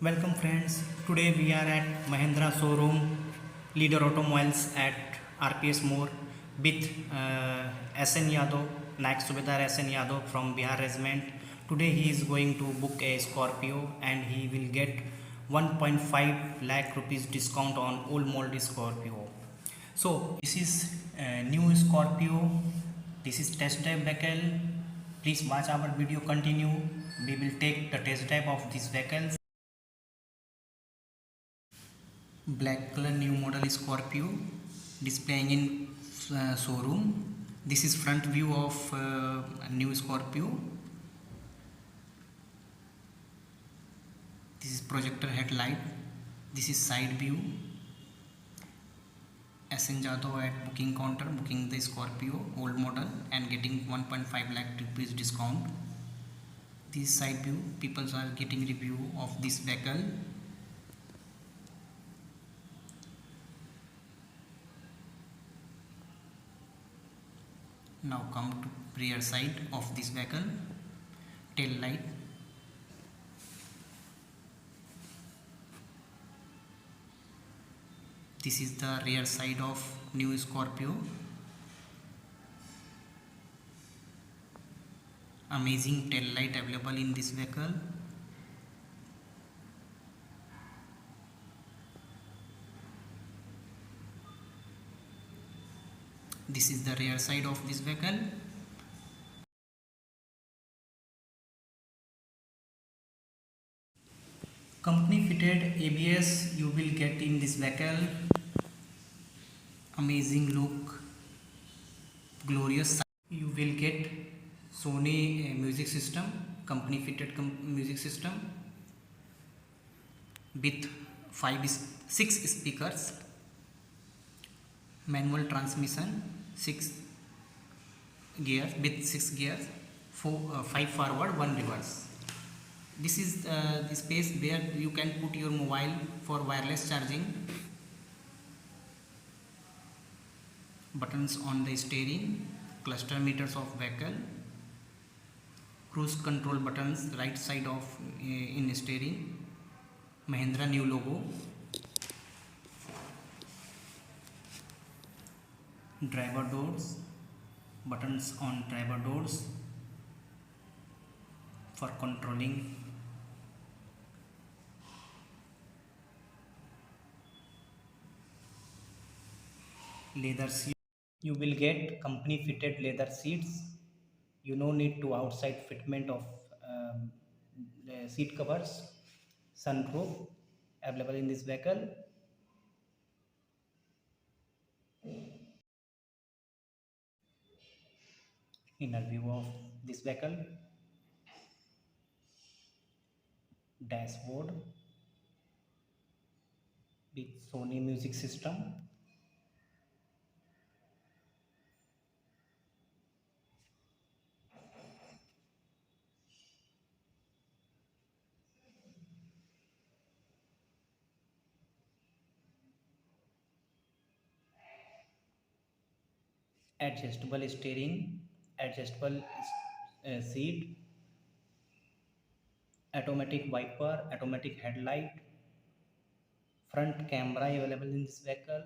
Welcome friends. Today we are at Mahindra showroom, Leader Automobiles at RPS More with SN Yadav, Naik Subedar SN Yadav from Bihar Regiment. Today he is going to book a Scorpio and he will get 1.5 lakh rupees discount on old model Scorpio. So this is a new Scorpio. This is test drive vehicle. Please watch our video continue. We will take the test drive of this vehicle. Black color new model Scorpio displaying in showroom. This is front view of new Scorpio. This is projector headlight. This is side view. SN Jadhav at booking counter booking the Scorpio old model and getting 1.5 lakh rupees discount. This side view, people are getting review of this vehicle. Now come to rear side of this vehicle. Tail light. This is the rear side of new Scorpio. Amazing tail light available in this vehicle. This is the rear side of this vehicle. Company fitted ABS you will get in this vehicle. Amazing look, glorious. You will get Sony music system, company fitted music system with 6 speakers, manual transmission, 6 gears with 6 gears, 5 forward, 1 reverse. This is the space where you can put your mobile for wireless charging. Buttons on the steering, cluster meters of vehicle, cruise control buttons right side of in steering, Mahindra new logo, driver doors, buttons on driver doors for controlling. Leather seat. You will get company fitted leather seats. You no need to outside fitment of the seat covers. Sunroof available in this vehicle. Inner view of this vehicle. Dashboard with Sony music system. Adjustable steering, adjustable seat, automatic wiper, automatic headlight, front camera available in this vehicle.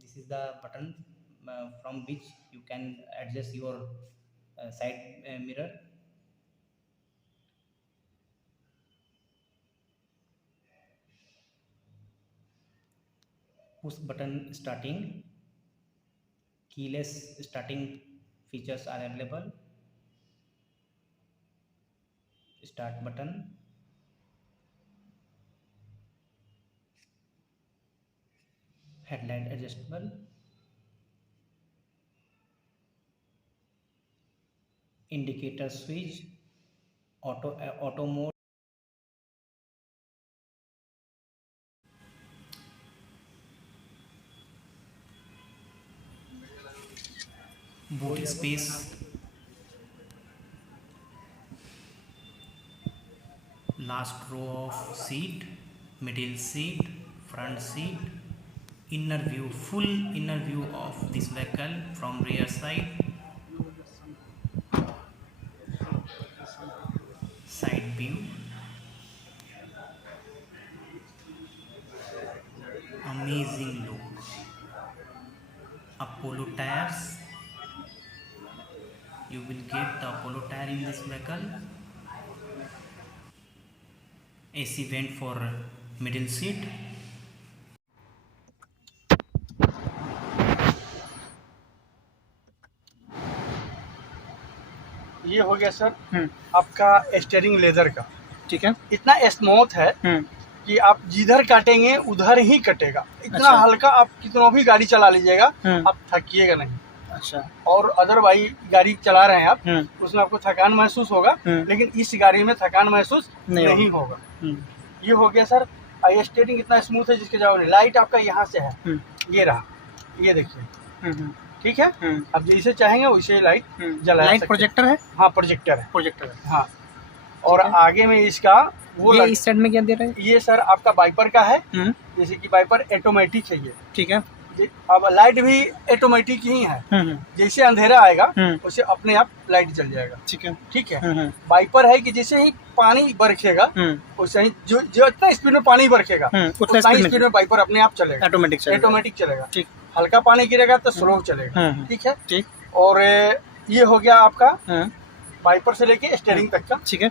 This is the button from which you can adjust your side mirror. Push button starting, keyless starting features are available. Start button, headlight adjustable, indicator switch, auto mode, boot space, last row of seat, middle seat, front seat, inner view, full inner view of this vehicle from rear side, side view, you will get the Apollo tire in this vehicle, AC vent for middle seat. ये हो गया sir आपका steering leather का। ठीक है। इतना smooth है कि आप जिधर काटेंगे उधर ही कटेगा। इतना अच्छा। हल्का, आप कितना भी गाड़ी चला लीजिएगा आप थकिएगा नहीं। अच्छा। और अदरवाइज गाड़ी चला रहे हैं आप, उसमें आपको थकान महसूस होगा, लेकिन इस गाड़ी में थकान महसूस नहीं होगा। ये हो गया सर। स्टीयरिंग इतना स्मूथ है जिसके जवाब नहीं। लाइट आपका यहाँ से है, ये रहा, ये देखिए, ठीक है। अब जैसे चाहेंगे वैसे लाइट जला। लाइट प्रोजेक्टर है? हाँ, प्रोजेक्टर है। प्रोजेक्टर है, हाँ। और आगे में इसका वो ये इस साइड में क्या दे रहे हैं? ये सर आपका वाइपर का है। जैसे कि वाइपर ऑटोमेटिक है ये। ठीक है। अब लाइट भी ऑटोमेटिक ही है। जैसे अंधेरा आएगा उसे अपने आप लाइट जल जाएगा। ठीक है। ठीक है। वाइपर है कि जैसे ही पानी बरखेगा वैसे ही जो इतना स्पीड में पानी बरखेगा उतना स्पीड में वाइपर अपने आप चलेगा, ऑटोमेटिक चलेगा। ठीक। हल्का पानी गिरेगा तो स्लो चलेगा। ठीक है। ठीक। और ये हो गया आपका वाइपर से लेके स्टीयरिंग तक का। ठीक है।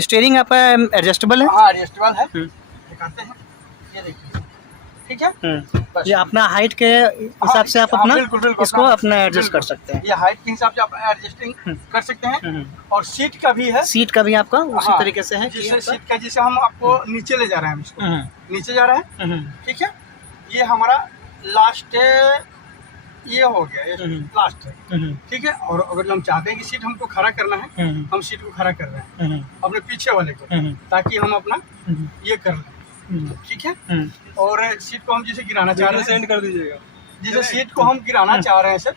स्टीयरिंग आपका एडजस्टेबल है? हाँ, एडजस्टेबल है। दिखाते हैं, ये देखिए। ठीक है। ये अपना हाइट के हिसाब से आप अपना बिल्कुल इसको अपना एडजस्ट कर सकते हैं। ये हाइट के हिसाब से आप एडजस्टिंग कर सकते हैं। और सीट का भी है। सीट का भी आपका उसी तरीके से है। जिससे सीट का जैसे हम आपको नीचे ले जा रहे हैं, इसको नीचे जा रहे हैं। ठीक है। ये हमारा लास्ट ये हो गया, ये लास्ट है। ठीक है। और अगर हम चाहते हैं कि सीट हमको खड़ा करना है, हम सीट को खड़ा कर रहे हैं अपने पीछे वाले को, ताकि हम अपना ये कर लें। ठीक है। और सीट को हम जैसे गिराना चाह रहे हैं, सेंड कर दीजिएगा। जैसे सीट को हम गिराना चाह रहे हैं सर,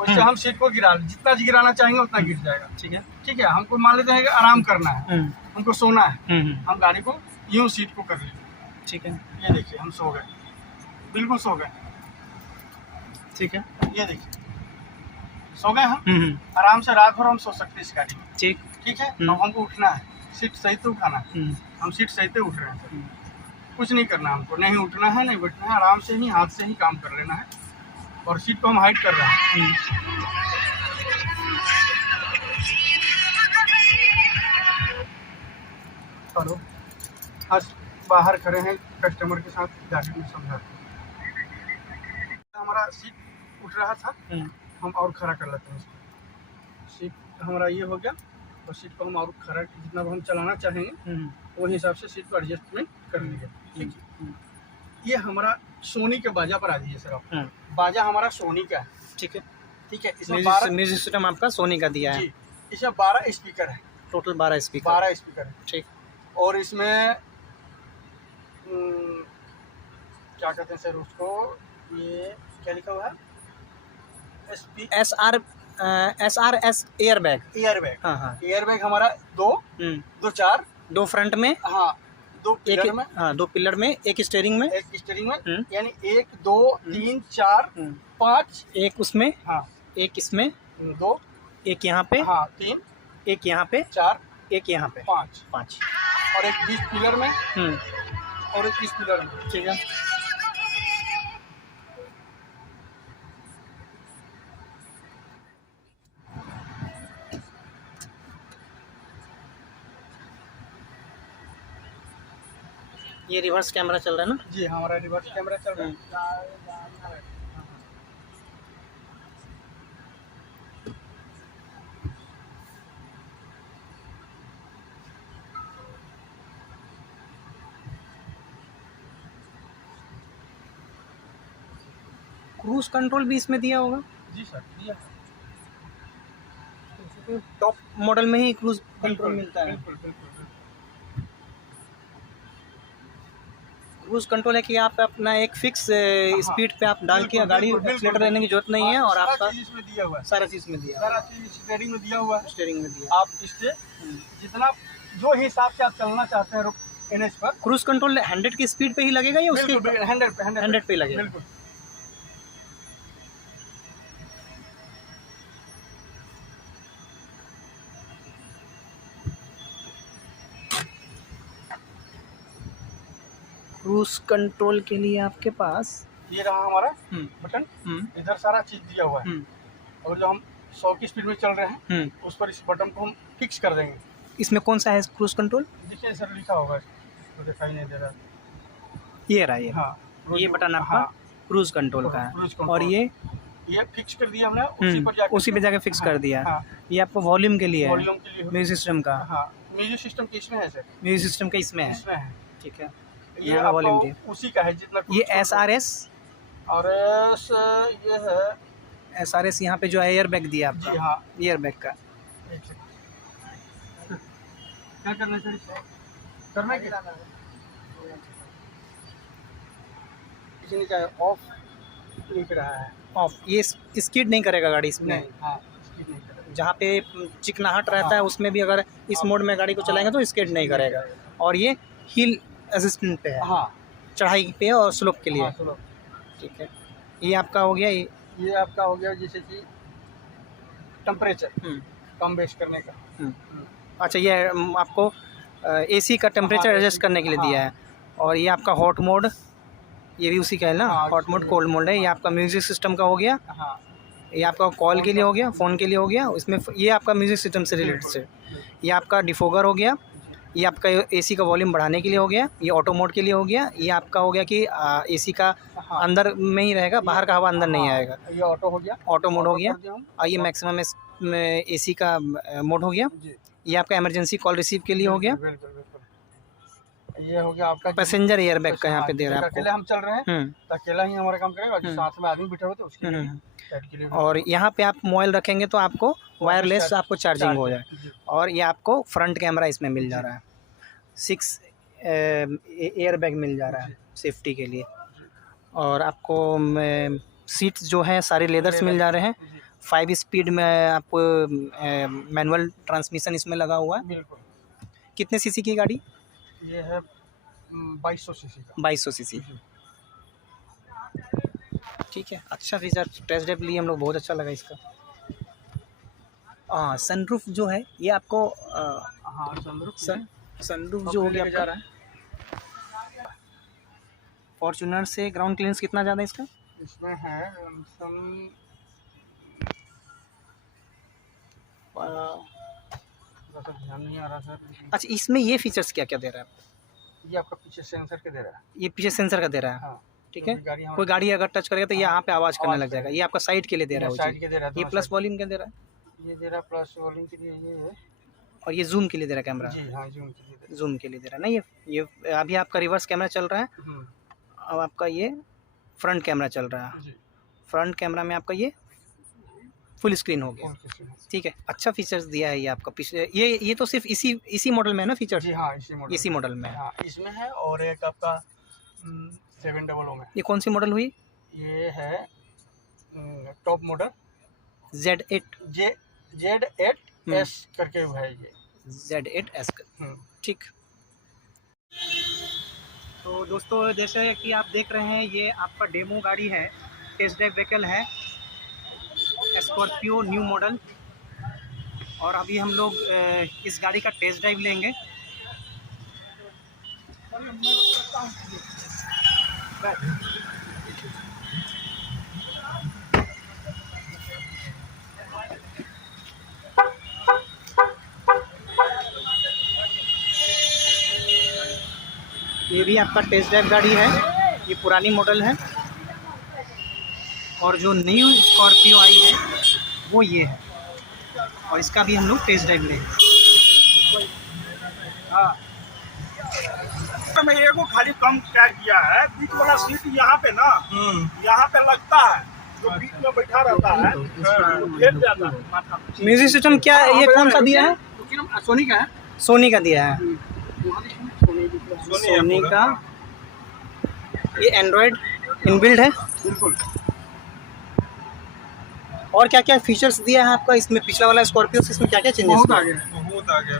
वैसे हम सीट को जितना गिराना चाहेंगे उतना गिर जाएगा। ठीक है। ठीक है। हमको मान लेते हैं कि आराम करना है, हमको सोना है, हम गाड़ी को यूं सीट को कर लेंगे। ठीक है। ये देखिए, हम सो गए, बिल्कुल सो गए। ठीक है। ये देखिए, सो गए हम आराम से। रात भर हम सो सकते हैं इस गाड़ी में। ठीक। ठीक है। अब हमको उठना है, सीट सही से उठाना है। हम सीट सही से उठ रहे हैं, कुछ नहीं करना हमको, नहीं उठना है नहीं बैठना है, आराम से ही हाथ से ही काम कर लेना है। और सीट को हम हाइट कर रहे हैं। चलो, आज बाहर खड़े हैं कस्टमर के साथ, गाड़ी में समझा हमारा सीट उठ रहा था, हम और खड़ा कर लेते हैं इसको। सीट हमारा ये हो गया, और सीट को हम और खड़ा जितना हम चलाना चाहेंगे वही हिसाब से सीट को एडजस्टमेंट कर लिए। ठीक है। ये हमारा सोनी के बाजा पर आ जाइए सर आप। बाजा हमारा सोनी का है। ठीक है। ठीक है। इसमें म्यूजिक सिस्टम आपका सोनी का दिया है। इसमें 12 स्पीकर है, टोटल 12 स्पीकर। 12 स्पीकर है। ठीक। और इसमें क्या कहते हैं सर उसको, ये क्या लिखा हुआ है, SRS एयरबैग। हाँ हाँ। एयरबैग हमारा दो 4 2 फ्रंट में, हाँ 2 पिलर में। हाँ 2 पिलर में, एक स्टीयरिंग में, यानी 1 2 3 4 5। एक उसमें, हाँ, एक इसमें, 2, एक यहाँ पे, हाँ 3, एक यहाँ पे, 4, एक यहाँ पे, 5। और एक 20 पिलर में, और एक 20 पिलर में। ठीक है। ये रिवर्स कैमरा चल रहा है ना? जी, हमारा रिवर्स कैमरा चल रहा है। क्रूज कंट्रोल भी इसमें दिया होगा? जी सर, दिया। टॉप मॉडल में ही क्रूज कंट्रोल मिलता है। बिल्कुल। क्रूज कंट्रोल है कि आप अपना एक फिक्स स्पीड पे आप डाल के गाड़ी एक्सीलेटर लेने की जरूरत नहीं है। और आपका इसमें दिया हुआ है, सारा चीज में दिया, सारा चीज स्टीयरिंग में दिया हुआ है। स्टीयरिंग में दिया। आप इससे जितना जो हिसाब से आप चलना चाहते हैं NH पर। क्रूज कंट्रोल 100 की स्पीड पे ही लगेगा या उसके 100 पे लगेगा? बिल्कुल। क्रूज कंट्रोल के लिए आपके पास ये रहा हमारा बटन, इधर सारा चीज दिया हुआ है। और जो हम 100 की स्पीड में चल रहे हैं, उस पर इस बटन को हम फिक्स कर देंगे। इसमें कौन सा है क्रूज कंट्रोल? देखिए सर लिखा होगा, तो दिखाई नहीं दे रहा। ये रहा ये। हाँ, ये बटन आपका हाँ, क्रूज कंट्रोल का है। Cruise control. और ये फिक्स कर दिया हमने, उसी पर जाके फिक्स कर दिया। हाँ, ये आपको वॉल्यूम के लिए है, वॉल्यूम के लिए। म्यूजिक सिस्टम का। हाँ, म्यूजिक सिस्टम किसमें है सर? म्यूजिक सिस्टम का इसमें है। इसमें है। ठीक है, ये यहाँ वॉल्यूम आपको दिया। उसी का है जितना। ये SRS और ये है SRS, यहाँ पे जो है एयर बैग दिया आपका। जी हाँ, एयर बैग का। एक सेकंड। क्या करना है सर इससे? करना है क्या? किसी का ऑफ लिख रहा है। ऑफ, ये स्किड नहीं करेगा गाड़ी इसमें। नहीं, हाँ, स्किड नहीं करेगा। जहाँ पे चिकनाहट रहता है उसमें भी अगर इस मोड में गाड़ी को चलाएंगे तो स्किड नहीं करेगा। और ये हिल असिस्टेंट पे है, हाँ, चढ़ाई पे और स्लोप के लिए। हाँ, चलो। ठीक है, ये आपका हो गया। ये आपका हो गया जैसे कि टेम्परेचर कम बेस करने का। अच्छा, ये आपको AC का टेम्परेचर हाँ, एडजस्ट करने के लिए दिया है। और ये आपका हॉट मोड, ये भी उसी का है ना। हाँ, हॉट मोड, कोल्ड मोड है। ये आपका म्यूजिक सिस्टम का हो गया। हाँ, ये आपका कॉल के लिए हो गया, फ़ोन के लिए हो गया। इसमें ये आपका म्यूजिक सिस्टम से रिलेटेड से। ये आपका डिफोगर हो गया। ये आपका AC का वॉल्यूम बढ़ाने के लिए हो गया। ये ऑटो मोड के लिए हो गया। ये आपका हो गया कि AC का अंदर में ही रहेगा, बाहर का हवा अंदर नहीं आएगा। ये ऑटो हो गया, ऑटो मोड हो गया। कर दिया हम। और ये मैक्सिमम AC का मोड हो गया। जी, ये आपका इमरजेंसी कॉल रिसीव के लिए हो गया। बिल्कुल बिल्कुल। ये हो गया आपका पैसेंजर एयर बैग का यहाँ पे दे रहा है आपको। अकेले हम चल रहे हैं तो अकेला ही हमारा काम करेगा। जो साथ में आदमी बैठे होते उसके लिए साइड के लिए। और यहाँ पे आप मोबाइल रखेंगे तो आपको वायरलेस आपको चार्जिंग हो जाए। और ये आपको फ्रंट कैमरा इसमें मिल जा रहा है। 6 एयर बैग मिल जा रहा है सेफ्टी के लिए। और आपको सीट्स जो हैं सारे लेदर्स मिल जा रहे हैं। 5 स्पीड में आपको मैनुअल ट्रांसमिशन इसमें लगा हुआ है। बिल्कुल। कितने सीसी की गाड़ी? ये है 2200 सीसी का। 2200 सीसी। ठीक है, अच्छा फीचर। टेस्ट ड्राइव लिए हम लोग, बहुत अच्छा लगा इसका। हाँ, सनरूफ जो है ये आपको हाँ, सनरूफ जो हो गया जा रहा है। फॉर्च्यूनर से ग्राउंड क्लियरेंस कितना ज़्यादा है इसका? इसमें है ध्यान नहीं आ रहा सर। अच्छा, इसमें ये फीचर्स क्या क्या दे रहा है आपको? ये आपका पीछे सेंसर के दे रहा है। ये पीछे सेंसर का दे रहा है। हाँ, ठीक है। गाड़ी कोई गाड़ी अगर टच करेगा तो ये यहाँ पे आवाज़ करने लग जाएगा। ये आपका साइड के लिए दे रहा है वो साइड चीज़। के दे रहा है। ये प्लस वॉल्यूम क्या दे रहा है? ये दे रहा है प्लस वॉल्यूम के लिए ये है। और ये जूम के लिए दे रहा है कैमरा। जी हाँ, जूम के लिए दे जूम के लिए दे रहा है ना। ये अभी आपका रिवर्स कैमरा चल रहा है। रहा है। अब आपका ये फ्रंट कैमरा चल रहा है। जी, फ्रंट कैमरा में आपका ये फुल स्क्रीन हो गया। ठीक है, अच्छा फीचर्स दिया है ये आपका। पिछले ये तो सिर्फ इसी मॉडल में है ना फीचर? जी हाँ, इसी मॉडल में। हाँ, इसमें है। और एक आपका 700 में। ये कौन सी मॉडल हुई? ये है टॉप मॉडल Z8S करके है ये। Z8S। ठीक। तो दोस्तों, जैसे कि आप देख रहे हैं ये आपका डेमो गाड़ी है, टेस्ट ड्राइव व्हीकल है स्कॉर्पियो न्यू मॉडल। और अभी हम लोग इस गाड़ी का टेस्ट ड्राइव लेंगे। ये भी आपका टेस्ट ड्राइव गाड़ी है। ये पुरानी मॉडल है। और जो न्यू स्कॉर्पियो आई है वो ये है। और इसका भी हम लोग टेस्ट ड्राइव लेंगे। हाँ, मैं एगो खाली कम क्या किया है, बीच वाला सीट यहाँ पे ना, यहाँ पे लगता है, जो बीच में बैठा रहता है वो लेट जाता है माथा पे। म्यूजिक सिस्टम क्या ये कौन सा दिया है? सोनी का है। सोनी का दिया है। सोनी का। ये एंड्रॉयड इनबिल्ड है। बिल्कुल। और क्या क्या फीचर्स दिया है आपका इसमें? पिछला वाला स्कॉर्पियो से इसमें क्या क्या चेंजेस? बहुत आ गया।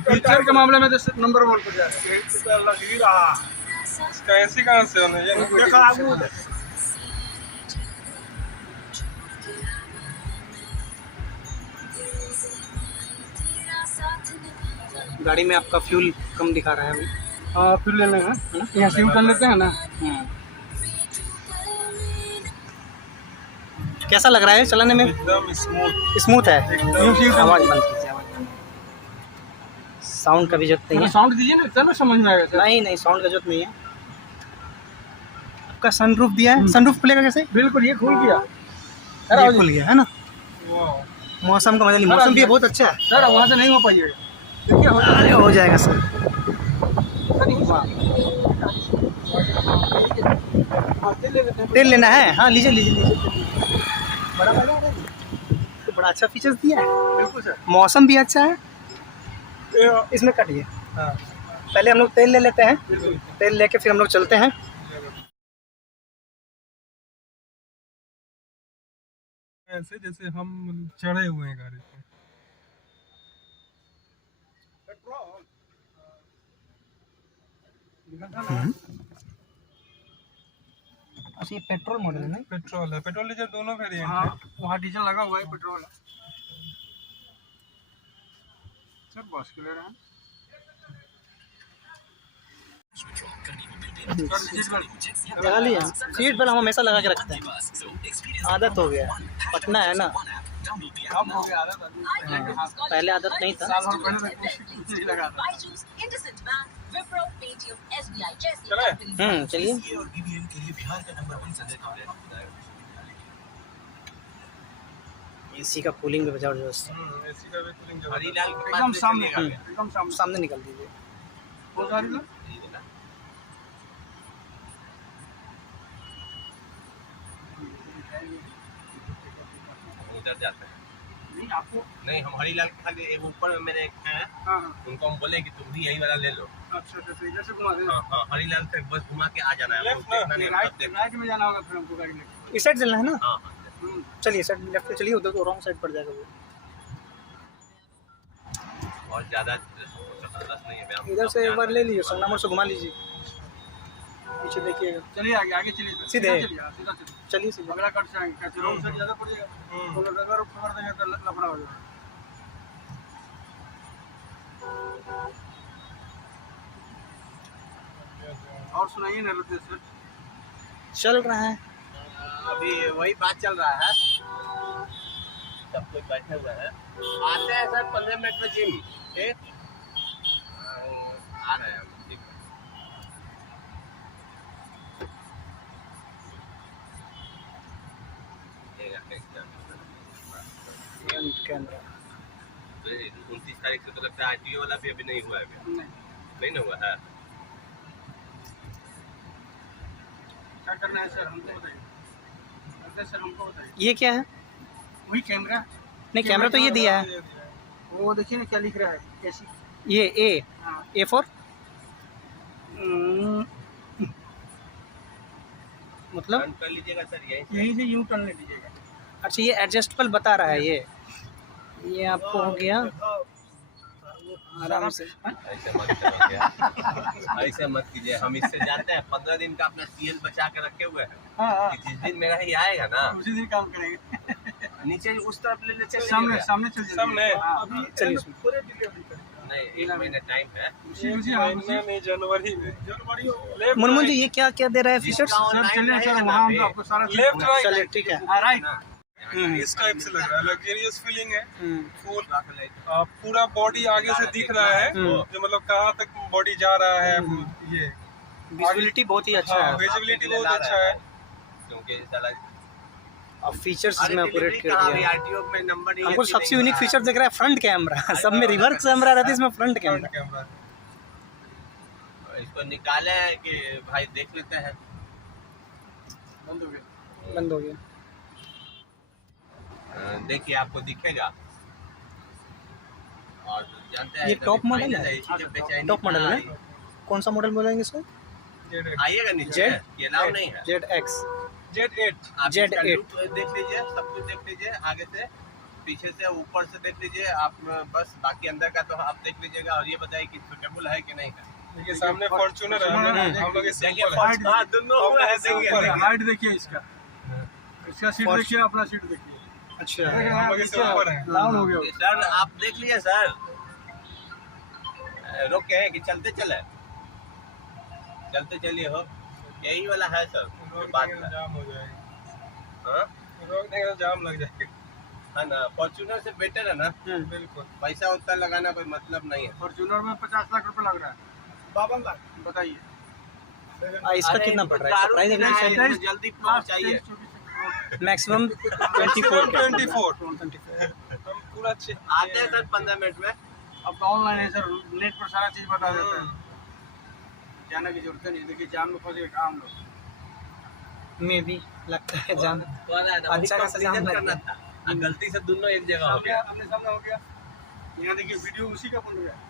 फीचर के मामले में जैसे नंबर 1 पर जाएगा। लग ही रहा कैसे कहाँ से होना गाड़ी में आपका फ्यूल कम दिखा रहा है अभी। हाँ, फिर ले लेंगे ना, यहाँ से कर लेते हैं ना। कैसा लग रहा है चलाने में? एकदम स्मूथ। स्मूथ है। एकदम आवाज़ बंद कीजिए, आवाज़ बंद। साउंड का भी जरूरत नहीं है। साउंड दीजिए ना, चलो समझ में आएगा सर। नहीं नहीं, साउंड का जरूरत नहीं है। आपका सनरूफ दिया है, सनरूफ खुलेगा कैसे? बिल्कुल, ये खुल गया ये खुल गया है ना। वाह। मौसम का मजा लीजिए, मौसम भी बहुत अच्छा है। सर वहाँ से नहीं हो पाइएगा, देखिए हो अरे हो जाएगा सर। तेल लेना है? हाँ लीजिए लीजिए लीजिए। बड़ा तो बड़ा अच्छा फीचर्स दिया है। बिल्कुल सर। मौसम भी अच्छा है। इसमें काटिए। हाँ पहले हम लोग तेल ले लेते हैं, तेल लेके फिर हम लोग चलते हैं। ऐसे जैसे हम चढ़े हुए हैं गाड़ी पे। अच्छा ये पेट्रोल मॉडल है ना? पेट्रोल है, पेट्रोल डीजल दोनों वेरिएंट हाँ, है। वहाँ डीजल लगा हुआ है, पेट्रोल है सर। बस के ले रहे हैं लगा लिया सीट पर, हम हमेशा लगा के रखते हैं, आदत हो गया। पटना है ना। अब हो गया आदत आदमी। हाँ, पहले आदत नहीं था। साल भर पहले तक कुछ नहीं लगा था। चलिए। एसी का कूलिंग भी बजाओ जबरदस्त। एसी का भी कूलिंग एकदम सामने, एकदम सामने। सामने निकल दीजिए। बहुत सारी लोग उधर जाते हैं। नहीं आपको। नहीं, हम हरीलाल के खाली एक ऊपर में मेरे एक हैं, हाँ हाँ, उनको हम बोले कि तुम भी यही वाला ले लो। अच्छा अच्छा, इधर से घुमा देना। हाँ हाँ, हरीलाल से बस घुमा के आ जाना है। Left हमको देखना नहीं, राइट सब देखना। राइट में जाना होगा फिर हमको गाड़ी लेके। इस साइड चलना है ना। हाँ हाँ, चलिए साइड लेफ्ट पे चलिए, उधर तो रॉन्ग साइड पड़ जाएगा वो। और ज्यादा जबरदस्त नहीं है व्यायाम। इधर से एक बार ले लीजिए, संगमरमर से घुमा लीजिए। पीछे देखिएगा। चलिए आगे आगे चलिए सर। सीधे। चलिए, हाँ, सीधा चलिए। चलिए सीधे। अगला कट से आएंगे, कैसे रोड से ज़्यादा पड़ जाएगा। तो अगर पकड़ देंगे तो लफड़ा हो जाएगा। और सुनाइए ना रुद्र सर। चल रहा है। अभी वही बात चल रहा है, सब कुछ बैठे हुए हैं। आते हैं सर 15 मिनट में जिम। ठीक, आ रहे हैं हम। ठीक कैमरा 29 तारीख से तो लगता है आईटीओ वाला भी अभी नहीं हुआ है। नहीं ना हुआ है। क्या करना है सर हमको बताइए। सर हमको बताइए। ये क्या है? वही कैमरा। नहीं कैमरा तो ये दिया है। वो देखिए ना क्या लिख रहा है, कैसी। ये ए हाँ। A4 मतलब टर्न कर लीजिएगा सर, यहीं से। यहीं से यूं टर्न ले लीजिएगा। अच्छा ये एडजस्टेबल बता रहा है। ये आपको हो गया आराम से। ऐसे मत करो, ऐसे मत कीजिए। हम इससे जाते हैं 15 दिन का अपना सीएल बचा के रखे हुए हैं हाँ हाँ, कि जिस दिन मेरा ही आएगा ना, उसी दिन काम करेंगे। नीचे उस तरफ ले चल सामने सामने चल जाइए। सामने। हाँ, अभी चलिए। पूरे डिलीवरी करेंगे। नहीं, 1 महीना टाइम है। उसी उसी महीने में जनवरी में। मुनमुन जी ये क्या क्या दे रहा है फीचर्स? जिसका सर online चलिए रहेगा सर, ना वहाँ हम अभी, आपको सारा लेफ्ट राइट चलिए ठीक है। राइट। इस टाइप से लग रहा है, लग्जरियस फीलिंग है। फुल लाइट पूरा बॉडी आगे से दिख रहा है, जो मतलब कहाँ तक बॉडी जा रहा है। ये विजिबिलिटी बहुत ही अच्छा है विजिबिलिटी बहुत अच्छा है। क्योंकि साला और फीचर्स अरे इसमें अपग्रेड डिलीवरी कर कहाँ भी दिया है। आरटीओ में नंबर नहीं है हमको कि सबसे नहीं यूनिक है। फीचर दिख रहा है फ्रंट कैमरा। सब में रिवर्स कैमरा रहता है, इसमें फ्रंट कैमरा। कैमरा इसको निकाले कि भाई देख लेते हैं। बंद हो गया। बंद हो गया। देखिए आपको दिखेगा। और जानते हैं ये कभी टॉप मॉडल फाइनल है? इसी जब बेचैनी टॉप मॉडल है? कौन सा मॉडल बोलेंगे इसको? आइएगा नीचे, जेड? ये अलाउ नहीं है। ZX Z8 आप जेड इसका 8 लुक देख लीजिए, सब कुछ देख लीजिए, आगे से पीछे से ऊपर से देख लीजिए आप। बस बाकी अंदर का तो आप देख लीजिएगा और ये बताइए कि सुटेबल है कि नहीं है। देखिए सामने फॉर्च्यूनर है, हम लोग इससे देखिए ऊपर है। हाँ, दोनों हुआ है, देखिए हाइट देखिए इसका। इसका सीट देखिए, अपना सीट देखिए। अच्छा हम लोग इससे ऊपर है। डाउन हो गया। सर आप देख लीजिए सर, रोके हैं कि चलते चले, चलते चलिए हो, यही वाला है सर। रोड बात में है। जाम हो जाएगा, हाँ? रोक देंगे तो जाम लग जाएगा। है ना, फॉर्च्यूनर से बेटर है ना, बिल्कुल। पैसा उतना लगाना कोई मतलब नहीं है। फॉर्च्यूनर में 50 लाख रुपए लग रहा है, 52 लाख बताइए। इसका अरे, कितना पड़ रहा है? प्राइस कितना अभी है, तो जल्दी पहुंचाइए। मैक्सिमम 24 हम पूरा आते हैं सर 15 मिनट में। अब तो ऑनलाइन है सर, नेट पर सारा चीज बता देता है, जाने की जरूरत नहीं। देखिए जाम में फंसे कहाँ हम लोग। में भी लगता है जाम। अच्छा खासा जाम करना था, गलती से दोनों एक जगह हो गया। अपने सामने हो गया। यहाँ देखिए वीडियो उसी का बन रहा है।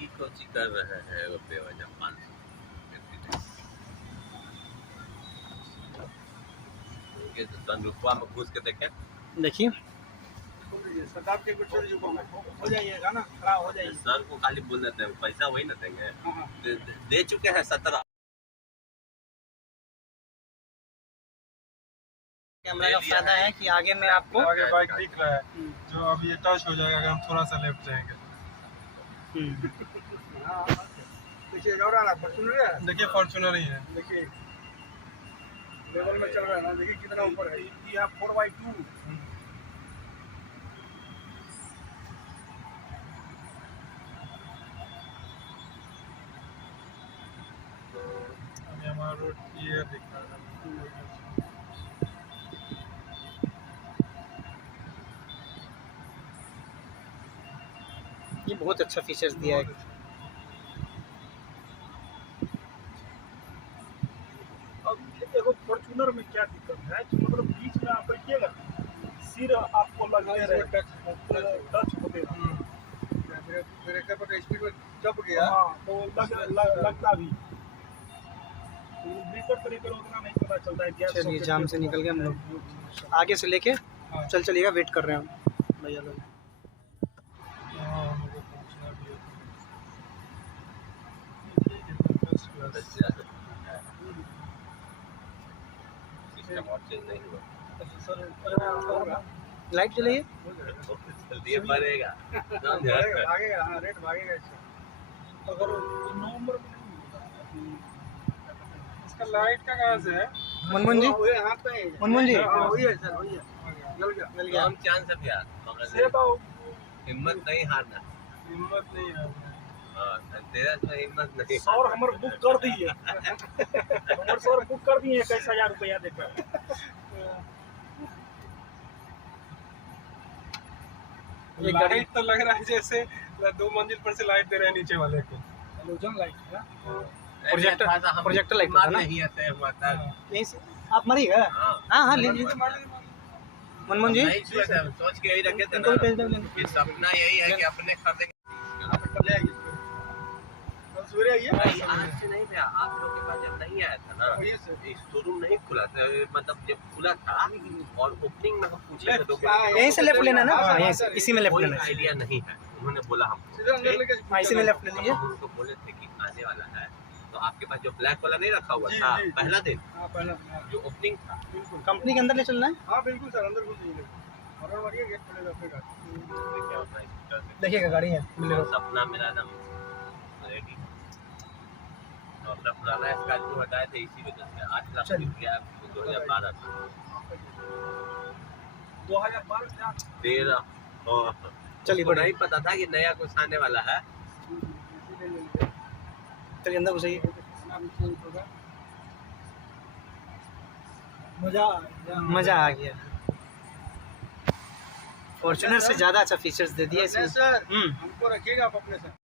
ये कोची कर रहे हैं वो बेवजह 500। ये तो सनरूफा में घुस के देखें। देखिए शताब्दी के कुछ हो जाइएगा ना, खराब हो जाइए। सर को खाली बोल देते हैं, पैसा वही ना देंगे। हाँ, हाँ। दे चुके हैं 17। कैमरा का फायदा है कि आगे में आपको आगे बाइक दिख रहा है, जो अब ये टच हो जाएगा अगर हम थोड़ा सा लेफ्ट जाएंगे। हाँ, देखिए गौरा ना फॉर्च्यूनर है, देखिए फॉर्च्यूनर ही है। देखिए लेवल में चल रहा है ना, देखिए कितना ऊपर है। ये 4x2 अभी हमारा रोड क्लियर दिख रहा है। ये बहुत अच्छा फीचर्स दिया है। अब देखो फॉर्च्यूनर में क्या दिक्कत है कि मतलब बीच में आप बैठिएगा, सिर आपको लगने रहे, टच होते ब्रेकर पर स्पीड में चप गया। हाँ, तो लगता भी ब्रेकर उतना नहीं पता चलता है। चलिए जाम से निकल गए हम लोग, आगे से लेके चल चलिएगा, वेट कर रहे हैं हम भैया लोग। हमको पहुंचना भी है। सिस्टम और चेंज नहीं हुआ। लाइट चलिए जल्दी मरेगा। भागेगा, हाँ रेट भागेगा इसका। अगर नवंबर में इसका लाइट का कहाँ से है? मनमोहन जी, हाथ पे मनमोहन जी, वही है सर, वही है। जल गया, मिल गया। हम चांस है यार, मगर हिम्मत नहीं हारना। हिम्मत नहीं है। हाँ, धनतेरस में हिम्मत नहीं। सर हमर बुक कर दिए। हमर सर बुक कर दिए 21,000 रुपया देकर। एक गाड़ी लाइट तो लग रहा है जैसे 2 मंजिल पर से लाइट दे रहे हैं नीचे वाले को। हेलोजन लाइट है। प्रोजेक्टर लाइट था ना? नहीं आते हैं माता। यहीं से आप मरिएगा। हाँ। हाँ हाँ लीजिए मनमोहन जी। नहीं छुए थे, हम सोच के यही रखे थे इनको ना भी भेज दो लेने। कि सपना यही है कि अपने खरीदेंगे। ले आइए कल सवेरे आइए। नहीं, आज से नहीं था, आप लोग के पास जब नहीं आया था ना, वही से। ये शोरूम नहीं खुला था, मतलब जब खुला था और ओपनिंग में हम पूछे थे तो यहीं से लेफ्ट लेना ना? हाँ यहीं से, इसी में लेफ्ट कोई लेना है। आइडिया नहीं है, उन्होंने बोला हमको। सीधा अंदर लेके हाँ इसी में लेफ्ट ले लीजिए। हम उनको बोले थे कि आने वाला है, तो आपके पास जो ब्लैक वाला नहीं रखा हुआ जी, था जी। पहला दिन हाँ पहला, हाँ, जो ओपनिंग था, बिल्कुल। कंपनी के अंदर ले चलना है। हाँ बिल्कुल सर, अंदर घुस जाइए। और मारिए, गेट खुलेगा आपका। क्या होता है स्कूटर से। देखिएगा गाड़ी है बोलेरो। सपना मेरा एकदम रेडी। तो अपना पुराना स्कॉर्पियो हटाए थे इसी वजह से 8 लाख चलिए। रुपया 2012 था 2012 13। चलिए को बढ़िया। नहीं पता था कि नया कुछ आने वाला है। चलिए अंदर घुसाइए। मज़ा आ गया। फॉर्च्यूनर से ज़्यादा अच्छा फीचर्स दे दिए इसमें। सर हमको रखिएगा आप अपने साथ।